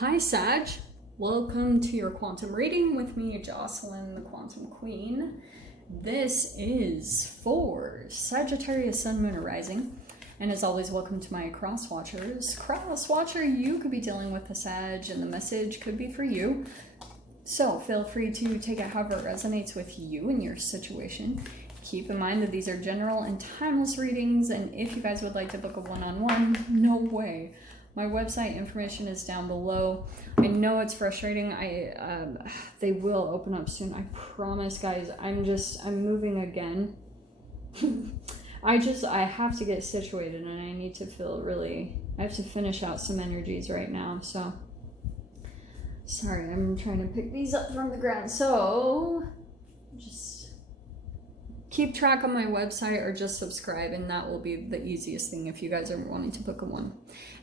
Hi Sag, welcome to your quantum reading with me, Jocelyn, the Quantum Queen. This is for Sagittarius, Sun, Moon, or Rising. And as always, welcome to my cross watchers. Cross watcher, you could be dealing with a Sag and the message could be for you. So feel free to take it however it resonates with you and your situation. Keep in mind that these are general and timeless readings, and if you guys would like to book a one-on-one, no way. My website information is down below. I know it's frustrating. They will open up soon. I promise, guys. I'm moving again. I have to get situated, and I need to I have to finish out some energies right now. So, sorry, I'm trying to pick these up from the ground. So, just keep track on my website or just subscribe, and that will be the easiest thing if you guys are wanting to book a one.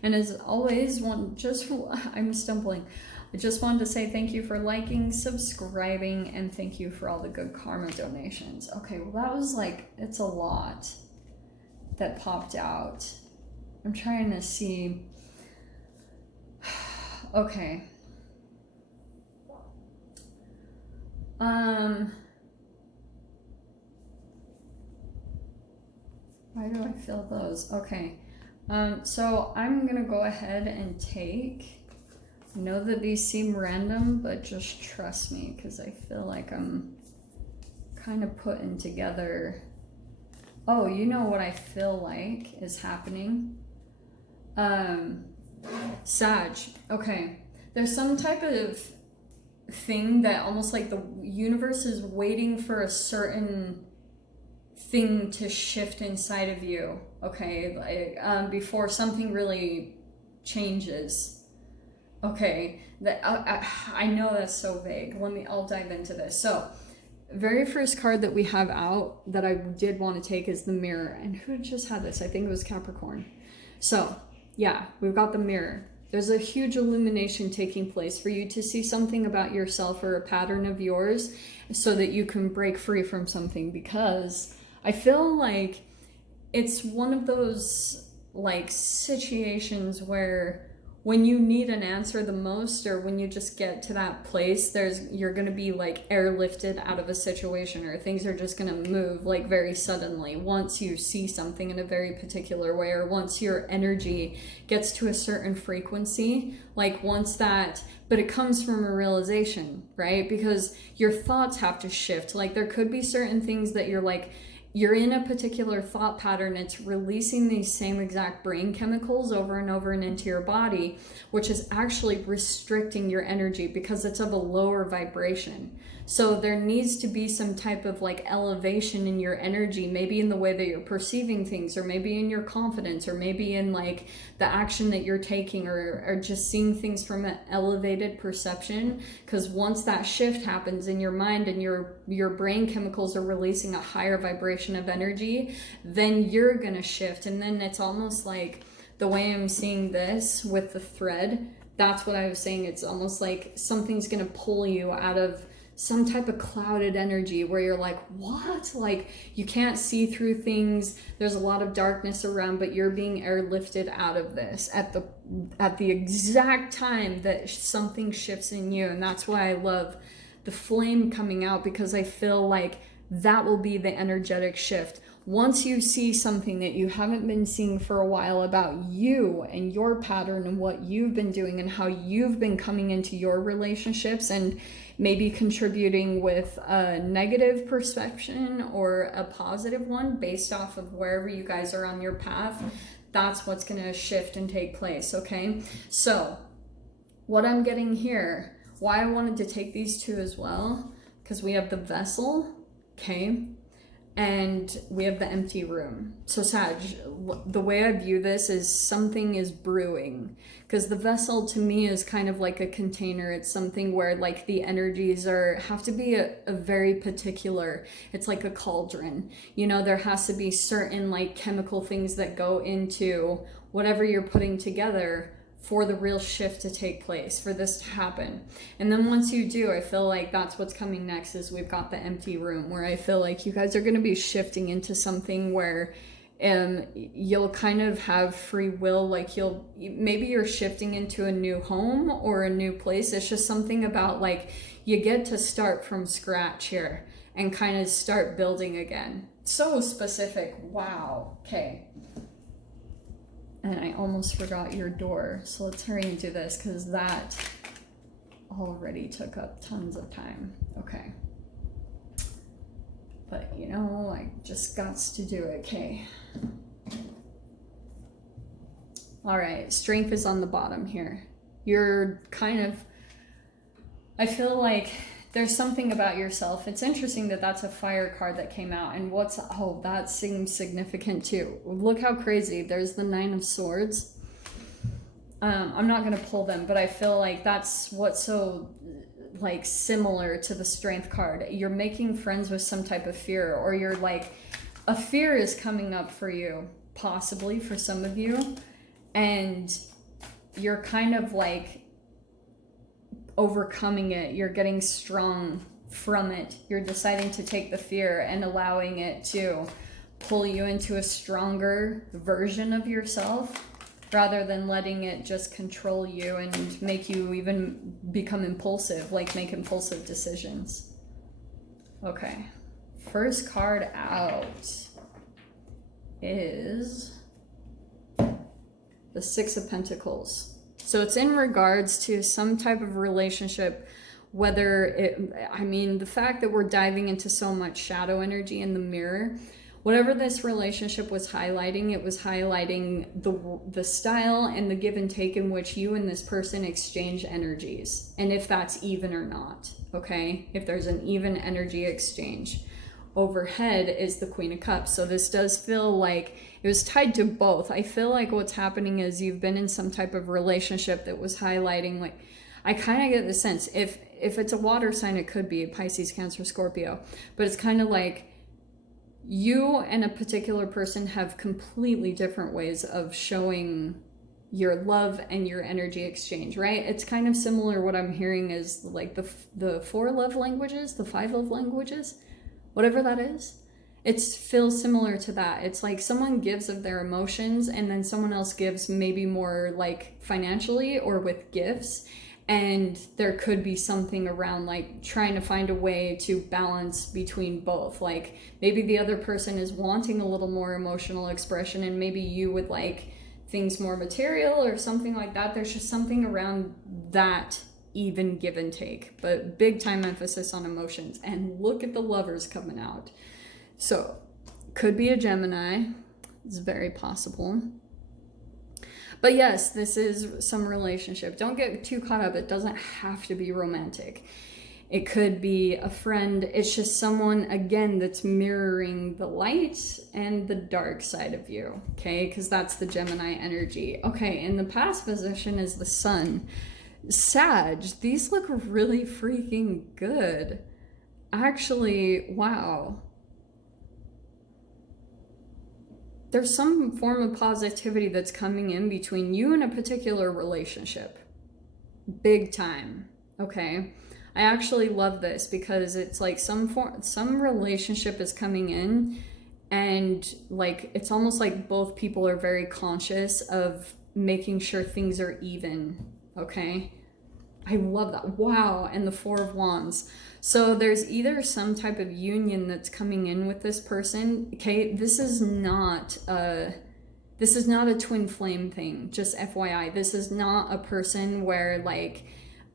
And as always, I'm stumbling. I just wanted to say thank you for liking, subscribing, and thank you for all the good karma donations. Okay, well that was it's a lot that popped out. I'm trying to see. Okay. Why do I feel those? Okay. So I'm gonna go ahead and take, I know that these seem random, but just trust me, because I feel like I'm kind of putting together, oh, you know what I feel like is happening? Sag, okay. There's some type of thing that almost like the universe is waiting for a certain thing to shift inside of you, okay, before something really changes. Okay, I know that's so vague. I'll dive into this. So, very first card that we have out that I did want to take is the Mirror. And who just had this? I think it was Capricorn. So, yeah, we've got the Mirror. There's a huge illumination taking place for you to see something about yourself or a pattern of yours so that you can break free from something, because I feel like it's one of those situations where when you need an answer the most, or when you just get to that place, you're going to be airlifted out of a situation, or things are just going to move very suddenly once you see something in a very particular way, or once your energy gets to a certain frequency, but it comes from a realization, right? Because your thoughts have to shift. There could be certain things that you're in a particular thought pattern, it's releasing these same exact brain chemicals over and over and into your body, which is actually restricting your energy because it's of a lower vibration. So there needs to be some type of elevation in your energy, maybe in the way that you're perceiving things, or maybe in your confidence, or maybe in the action that you're taking, or just seeing things from an elevated perception. Because once that shift happens in your mind and your brain chemicals are releasing a higher vibration of energy, then you're gonna shift. And then it's almost like the way I'm seeing this with the thread, that's what I was saying. It's almost like something's gonna pull you out of some type of clouded energy where you're what? You can't see through things. There's a lot of darkness around, but you're being airlifted out of this at the exact time that something shifts in you. And that's why I love the flame coming out, because I feel like that will be the energetic shift. Once you see something that you haven't been seeing for a while about you and your pattern and what you've been doing and how you've been coming into your relationships and maybe contributing with a negative perception or a positive one based off of wherever you guys are on your path, that's what's going to shift and take place, okay? So what I'm getting here, why I wanted to take these two as well, because we have the vessel, okay, and we have the empty room. So Sag, the way I view this is something is brewing, because the vessel to me is kind of like a container. It's something where the energies have to be a very particular, it's like a cauldron, there has to be certain chemical things that go into whatever you're putting together for the real shift to take place, for this to happen. And then once you do, I feel like that's what's coming next, is we've got the empty room, where I feel like you guys are going to be shifting into something where you'll kind of have free will, like maybe you're shifting into a new home or a new place. It's just something about like you get to start from scratch here and kind of start building again. So specific. Wow. Okay. And I almost forgot your door, so let's hurry and do this because that already took up tons of time. Okay. But you know, I just got to do it. Okay. All right, strength is on the bottom here. You're kind of, I feel like there's something about yourself. It's interesting that that's a fire card that came out. And oh, that seems significant too. Look how crazy. There's the 9 of Swords. I'm not going to pull them, but I feel like that's what's so like similar to the strength card. You're making friends with some type of fear, or you're like, a fear is coming up for you, possibly for some of you. And you're kind of like overcoming it. You're getting strong from it. You're deciding to take the fear and allowing it to pull you into a stronger version of yourself, rather than letting it just control you and make you even become impulsive, like make impulsive decisions. Okay, first card out is the Six of Pentacles. So it's in regards to some type of relationship, whether the fact that we're diving into so much shadow energy in the mirror, whatever this relationship was highlighting, it was highlighting the style and the give and take in which you and this person exchange energies, and if that's even or not, okay? If there's an even energy exchange. Overhead is the Queen of Cups. So this does feel like it was tied to both. I feel like what's happening is you've been in some type of relationship that was highlighting, like, I kind of get the sense, if it's a water sign, it could be a Pisces, Cancer, Scorpio, but it's kind of like you and a particular person have completely different ways of showing your love and your energy exchange, right? It's kind of similar. What I'm hearing is like the 4 love languages, the 5 love languages, whatever that is. It feels similar to that. It's like someone gives of their emotions and then someone else gives maybe more like financially or with gifts. And there could be something around like trying to find a way to balance between both. Like maybe the other person is wanting a little more emotional expression and maybe you would like things more material or something like that. There's just something around that even give and take, but big time emphasis on emotions. And look at the Lovers coming out. So could be a Gemini. It's very possible. But yes, this is some relationship. Don't get too caught up. It doesn't have to be romantic. It could be a friend. It's just someone, again, that's mirroring the light and the dark side of you, okay? Because that's the Gemini energy. Okay, in the past position is the Sun. Sag, these look really freaking good. Actually, wow. There's some form of positivity that's coming in between you and a particular relationship. Big time, okay? I actually love this because it's like some relationship is coming in and like it's almost like both people are very conscious of making sure things are even, okay? I love that. Wow. And the 4 of Wands. So there's either some type of union that's coming in with this person. Okay. This is not a twin flame thing. Just FYI. This is not a person where like,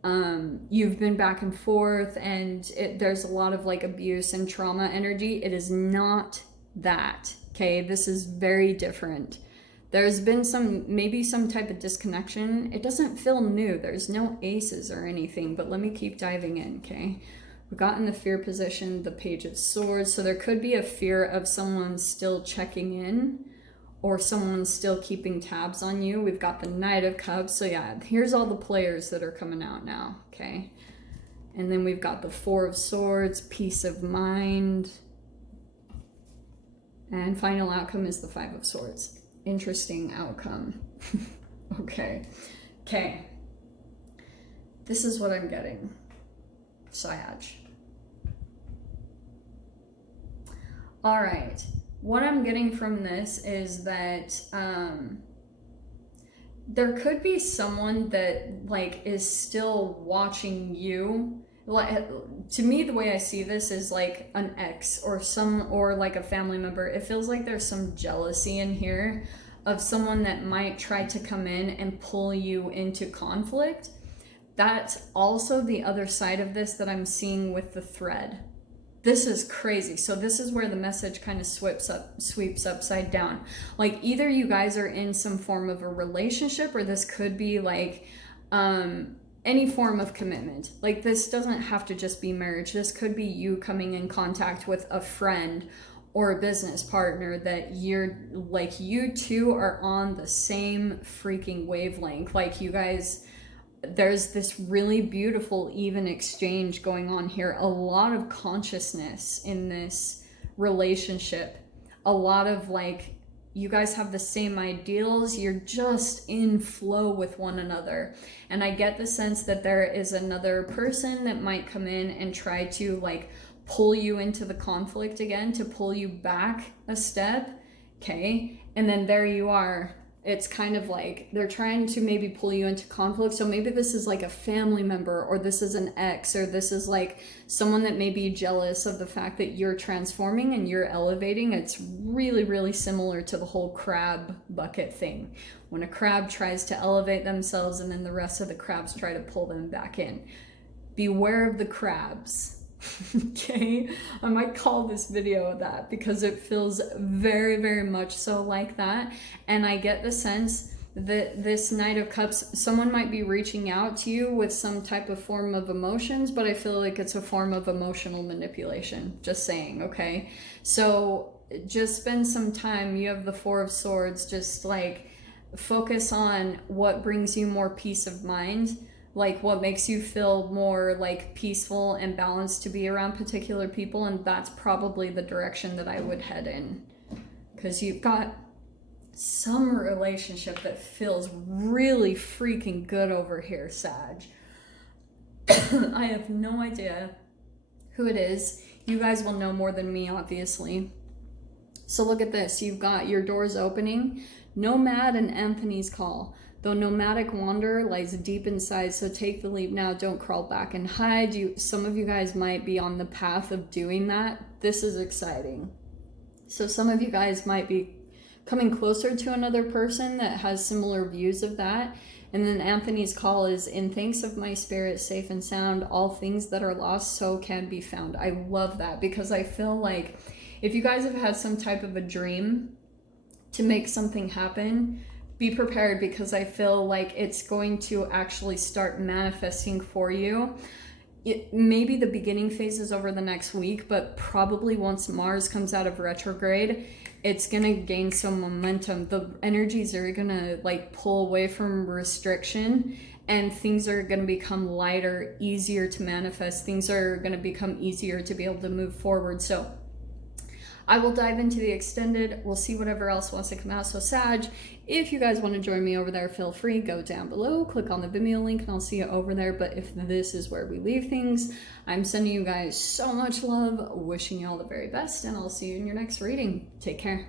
you've been back and forth and there's a lot of like abuse and trauma energy. It is not that. Okay. This is very different. There's been maybe some type of disconnection. It doesn't feel new. There's no aces or anything, but let me keep diving in, okay? We got in the fear position, the Page of Swords. So there could be a fear of someone still checking in or someone still keeping tabs on you. We've got the Knight of Cups. So yeah, here's all the players that are coming out now, okay? And then we've got the 4 of Swords, peace of mind. And final outcome is the 5 of Swords. Interesting outcome. Okay. This is what I'm getting. Sag. All right. what I'm getting from this is that there could be someone that like is still watching you. Like, to me, the way I see this is like an ex or like a family member. It feels like there's some jealousy in here of someone that might try to come in and pull you into conflict. That's also the other side of this that I'm seeing with the thread. This is crazy. So this is where the message kind of sweeps upside down. Like, either you guys are in some form of a relationship, or this could be like any form of commitment. Like, this doesn't have to just be marriage. This could be you coming in contact with a friend or a business partner that you're like, you two are on the same freaking wavelength. Like, you guys, there's this really beautiful even exchange going on here. A lot of consciousness in this relationship. A lot of like, you guys have the same ideals. You're just in flow with one another. And I get the sense that there is another person that might come in and try to like pull you into the conflict again, to pull you back a step. Okay. And then there you are. It's kind of like they're trying to maybe pull you into conflict. So maybe this is like a family member, or this is an ex, or this is like someone that may be jealous of the fact that you're transforming and you're elevating. It's really, really similar to the whole crab bucket thing. When a crab tries to elevate themselves and then the rest of the crabs try to pull them back in. Beware of the crabs. Okay, I might call this video that because it feels very, very much so like that. And I get the sense that this Knight of Cups, someone might be reaching out to you with some type of form of emotions, but I feel like it's a form of emotional manipulation. Just saying, okay? So just spend some time. You have the Four of Swords. Just like focus on what brings you more peace of mind. Like what makes you feel more like peaceful and balanced to be around particular people. And that's probably the direction that I would head in, because you've got some relationship that feels really freaking good over here, Sag. I have no idea who it is. You guys will know more than me, obviously. So look at this. You've got your doors opening, Nomad and Anthony's Call. Though nomadic wanderer lies deep inside, so take the leap now, don't crawl back and hide. Some of you guys might be on the path of doing that. This is exciting. So some of you guys might be coming closer to another person that has similar views of that. And then Anthony's Call is, in thanks of my spirit, safe and sound, all things that are lost so can be found. I love that, because I feel like if you guys have had some type of a dream to make something happen, be prepared, because I feel like it's going to actually start manifesting for you. It maybe the beginning phase is over the next week, but probably once Mars comes out of retrograde, it's gonna gain some momentum. The energies are gonna like pull away from restriction, and things are gonna become lighter, easier to manifest. Things are gonna become easier to be able to move forward. So I will dive into the extended. We'll see whatever else wants to come out. So Sag, if you guys want to join me over there, feel free, go down below, click on the Vimeo link, and I'll see you over there. But if this is where we leave things, I'm sending you guys so much love, wishing you all the very best, and I'll see you in your next reading. Take care.